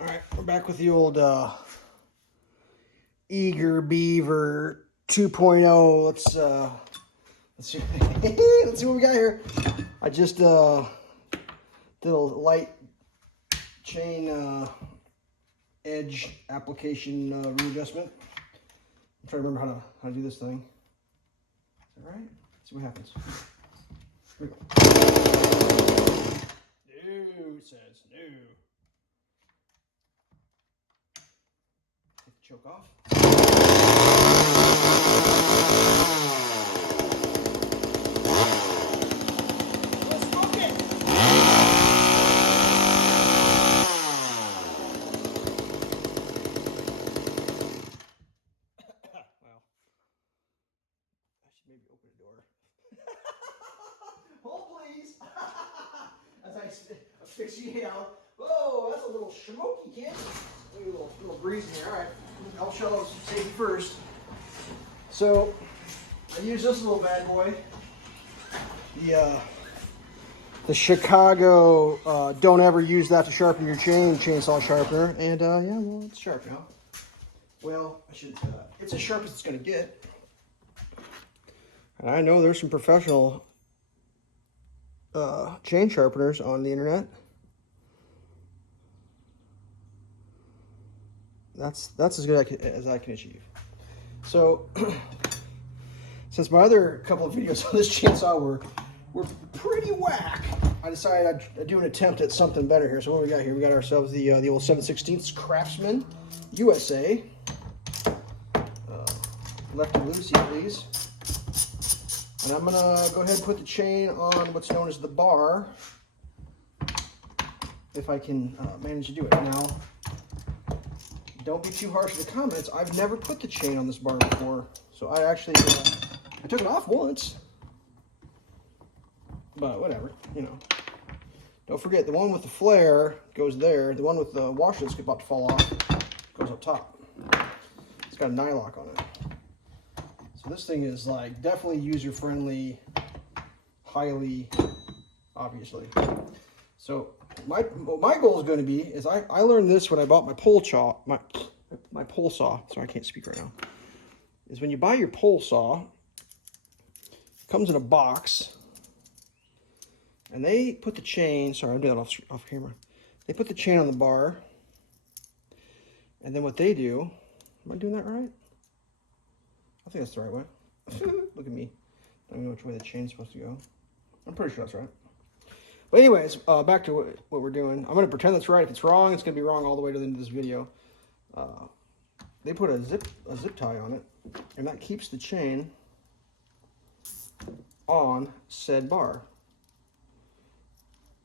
All right, we're back with the old Eager Beaver 2.0. Let's see, let's see what we got here. I just did a light chain edge application readjustment. I'm trying to remember how to do this thing. Is that right? Let's see what happens. Here we go. No, it says no. Take the choke off. Let's smoke it. Wow. I should maybe open the door. Hold please. As I asphyxiate out. Whoa, that's a little smoky, kid. Maybe a little breeze in here. All right, I'll show safety first. So I use this little bad boy. The Chicago don't ever use that to sharpen your chainsaw sharpener. And yeah, well, it's sharp now. Well, I should. It's as sharp as it's gonna get. And I know there's some professional chain sharpeners on the internet. That's as good as I can achieve. So, since my other couple of videos on this chainsaw were pretty whack, I decided I'd do an attempt at something better here. So what we got here? We got ourselves the old 7/16 Craftsman USA. Lefty loosey, please. And I'm gonna go ahead and put the chain on what's known as the bar, if I can manage to do it. Now, don't be too harsh in the comments. I've never put the chain on this bar before, so I actually I took it off once, but whatever, you know. Don't forget, the one with the flare goes there. The one with the washer that's about to fall off goes up top. It's got a nylock on it. So this thing is like definitely user-friendly, highly, obviously. So my goal is going to be is I learned this when I bought my pole saw. My pole saw. Sorry, I can't speak right now. Is when you buy your pole saw, it comes in a box, and they put the chain. Sorry, I'm doing that off camera. They put the chain on the bar, and then what they do? Am I doing that right? I think that's the right way. Look at me. I don't know which way the chain's supposed to go. I'm pretty sure that's right. But anyways, back to what we're doing. I'm going to pretend that's right. If it's wrong, it's going to be wrong all the way to the end of this video. They put a zip tie on it, and that keeps the chain on said bar.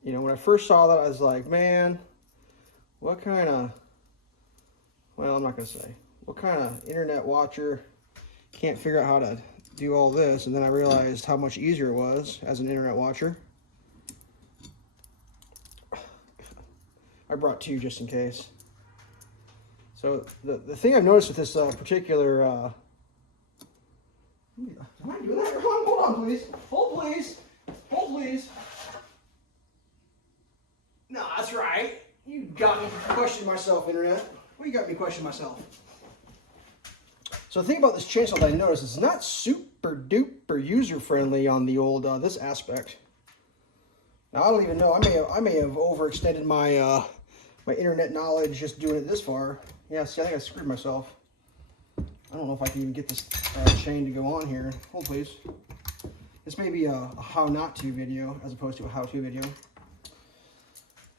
You know, when I first saw that, I was like, man, what kind of, well, I'm not going to say, what kind of internet watcher can't figure out how to do all this? And then I realized how much easier it was as an internet watcher. I brought two just in case. So the thing I've noticed with this particular am I doing that? Hold on, please. Hold, please. Hold, please. No, that's right. You got me questioning myself, internet. Well, you got me questioning myself. So the thing about this chainsaw that I noticed is it's not super duper user friendly on the old this aspect. Now I don't even know. I may have overextended my my internet knowledge just doing it this far. Yeah, see, I think I screwed myself. I don't know if I can even get this chain to go on here. Hold please. This may be a how not to video as opposed to a how to video.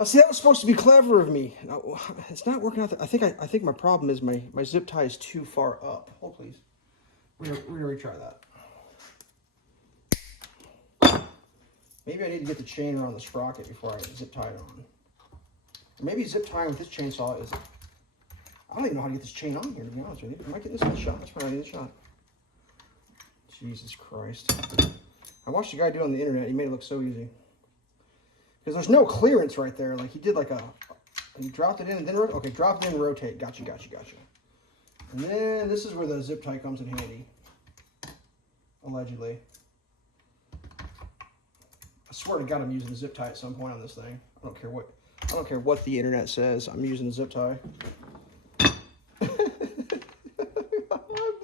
See, that was supposed to be clever of me. No, it's not working out. I think my problem is my zip tie is too far up. Hold please. We're gonna retry that. Maybe I need to get the chain around the sprocket before I zip tie it on. Or maybe zip tying with this chainsaw is. I don't even know how to get this chain on here, to be honest with you. I might get this in the shot. That's probably in the shot. Jesus Christ. I watched a guy do it on the internet. He made it look so easy. Because there's no clearance right there. Like he did like he dropped it in and then, okay, drop it in and rotate. Gotcha. And then this is where the zip tie comes in handy. Allegedly. I swear to God I'm using a zip tie at some point on this thing. I don't care what. I don't care what the internet says. I'm using a zip tie. I'm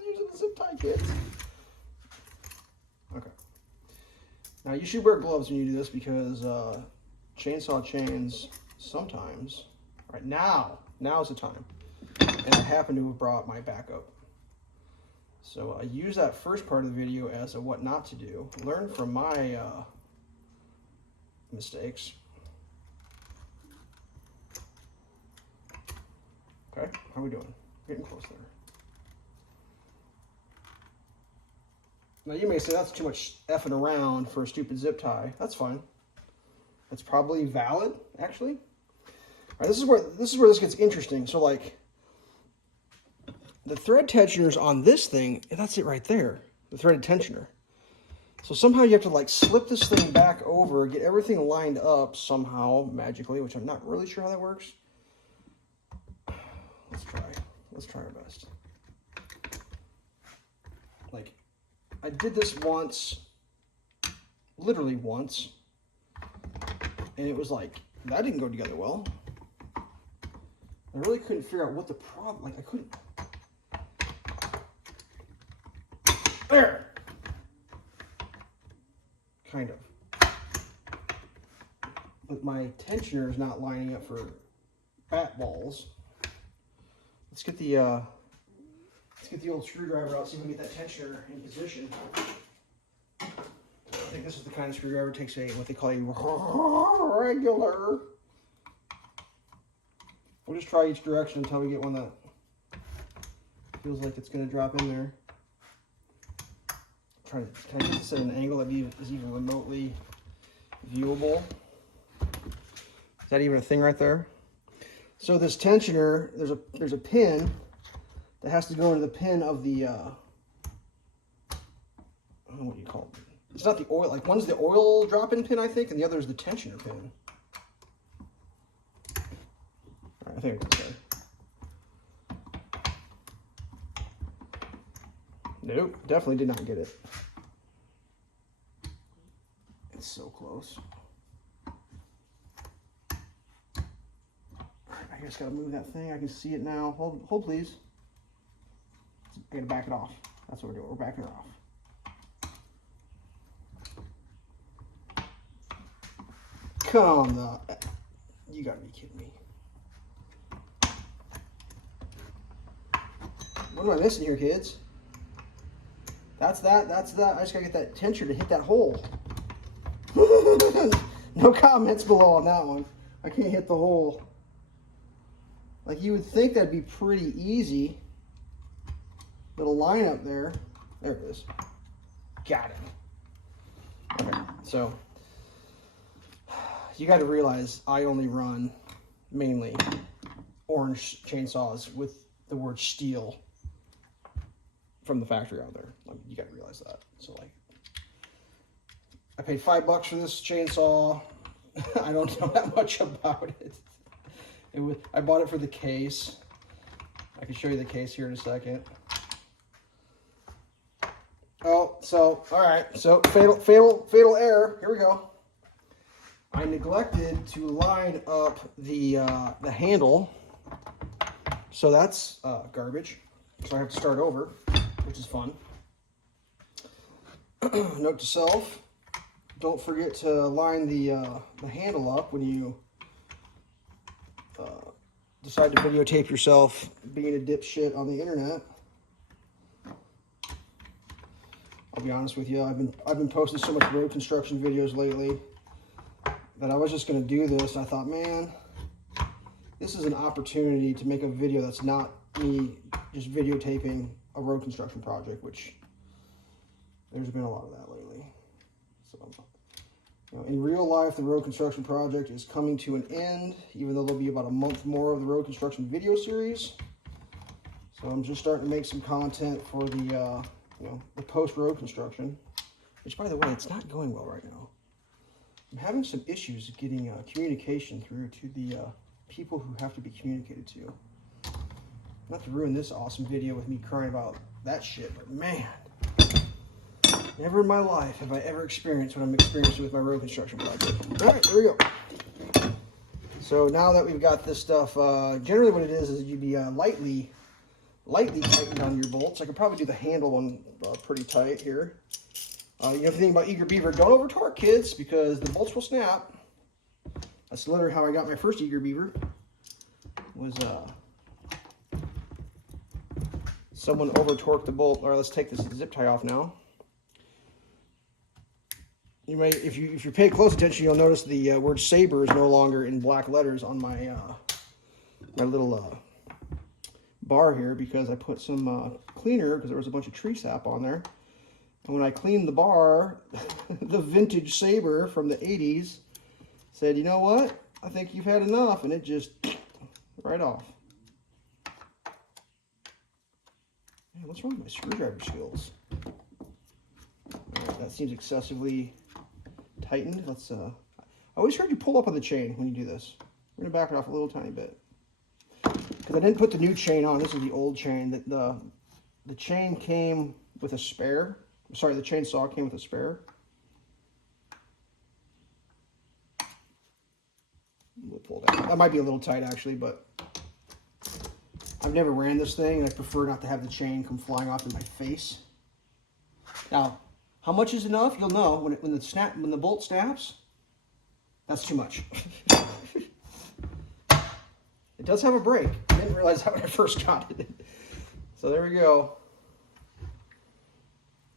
using a zip tie, kids. Okay. Now you should wear gloves when you do this because chainsaw chains sometimes. Right now's the time. And I happen to have brought my backup. So I use that first part of the video as a what not to do. Learn from my mistakes. Okay, how are we doing? Getting close there. Now you may say that's too much effing around for a stupid zip tie. That's fine. That's probably valid, actually. All right, this is where this gets interesting. So like the thread tensioners on this thing, that's it right there. The threaded tensioner. So somehow you have to like slip this thing back over, get everything lined up somehow magically, which I'm not really sure how that works. Let's try our best. Like, I did this once, literally once, and it was like, that didn't go together well. I really couldn't figure out what the problem, like I couldn't. There! Kind of. But my tensioner is not lining up for bat balls. Let's get the old screwdriver out, see if we can get that tensioner in position. I think this is the kind of screwdriver that takes what they call a regular. We'll just try each direction until we get one that feels like it's going to drop in there. Can I get this at an angle that is even remotely viewable? Is that even a thing right there? So this tensioner, there's a pin that has to go into the pin of the, I don't know what you call it. It's not the oil, like one's the oil drop-in pin, I think, and the other is the tensioner pin. All right, I think it's okay. Nope, definitely did not get it. It's so close. I just gotta move that thing. I can see it now. Hold please. I gotta back it off. That's what we're doing. We're backing her off. Come on, you gotta be kidding me. What am I missing here, kids? That's that. I just gotta get that tensioner to hit that hole. No comments below on that one. I can't hit the hole. Like you would think that'd be pretty easy. Little line up there. There it is. Got it. Okay, so you got to realize I only run mainly orange chainsaws with the word steel from the factory out there. Like, you got to realize that. So like, I paid $5 for this chainsaw. I don't know that much about it. I bought it for the case. I can show you the case here in a second. Oh, so, all right. So fatal error. Here we go. I neglected to line up the handle. So that's garbage. So I have to start over, which is fun. Note to self, don't forget to line the handle up when you decide to videotape yourself being a dipshit on the internet. I'll be honest with you, I've been posting so much road construction videos lately that I was just going to do this. I thought, man, this is an opportunity to make a video that's not me just videotaping a road construction project, which there's been a lot of that lately. So, you know, in real life, the road construction project is coming to an end, even though there'll be about a month more of the road construction video series. So I'm just starting to make some content for the, the post-road construction, which, by the way, it's not going well right now. I'm having some issues getting communication through to the people who have to be communicated to. Not to ruin this awesome video with me crying about that shit, but man, never in my life have I ever experienced what I'm experiencing with my road construction project. All right, here we go. So now that we've got this stuff, generally what it is you'd be lightly tightened on your bolts. I could probably do the handle one pretty tight here. You have to think about Eager Beaver. Don't over torque, kids, because the bolts will snap. That's literally how I got my first Eager Beaver. Was someone over torqued the bolt. All right, let's take this zip tie off now. You may, if you pay close attention, you'll notice the word Saber is no longer in black letters on my my little bar here, because I put some cleaner, because there was a bunch of tree sap on there. And when I cleaned the bar, the vintage Saber from the 80s said, you know what? I think you've had enough. And it just right off. Man, what's wrong with my screwdriver skills? All right, that seems excessively tightened. Let's, I always heard you pull up on the chain when you do this. We're going to back it off a little tiny bit. Because I didn't put the new chain on. This is the old chain. The chain came with a spare. Sorry, the chainsaw came with a spare. We'll pull that. That might be a little tight actually, but I've never ran this thing, and I prefer not to have the chain come flying off in my face. Now, how much is enough? You'll know when the bolt snaps. That's too much. It does have a brake. I didn't realize that when I first got it. So there we go.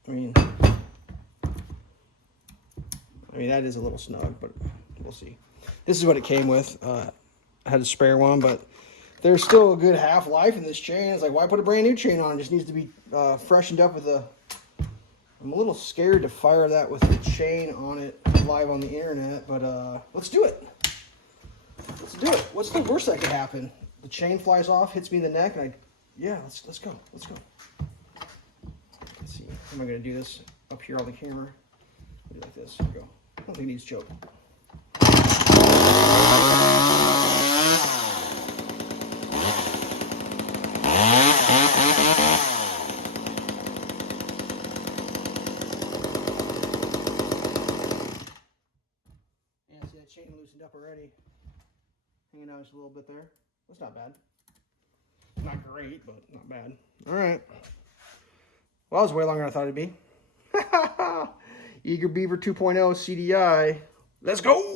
I mean, that is a little snug, but we'll see. This is what it came with. I had a spare one, but there's still a good half-life in this chain. It's like, why put a brand new chain on? It just needs to be freshened up with a... I'm a little scared to fire that with the chain on it live on the internet, but let's do it. Let's do it. What's the worst that could happen? The chain flies off, hits me in the neck, and yeah, let's go. Let's go. Let's see. How am I going to do this up here on the camera? Do it like this. Here we go. I don't think it needs choke. Yeah, see that chain loosened up already. Hanging out just a little bit there. That's not bad. Not great, but not bad. All right. Well, that was way longer than I thought it'd be. Eager Beaver 2.0 CDI. Let's go!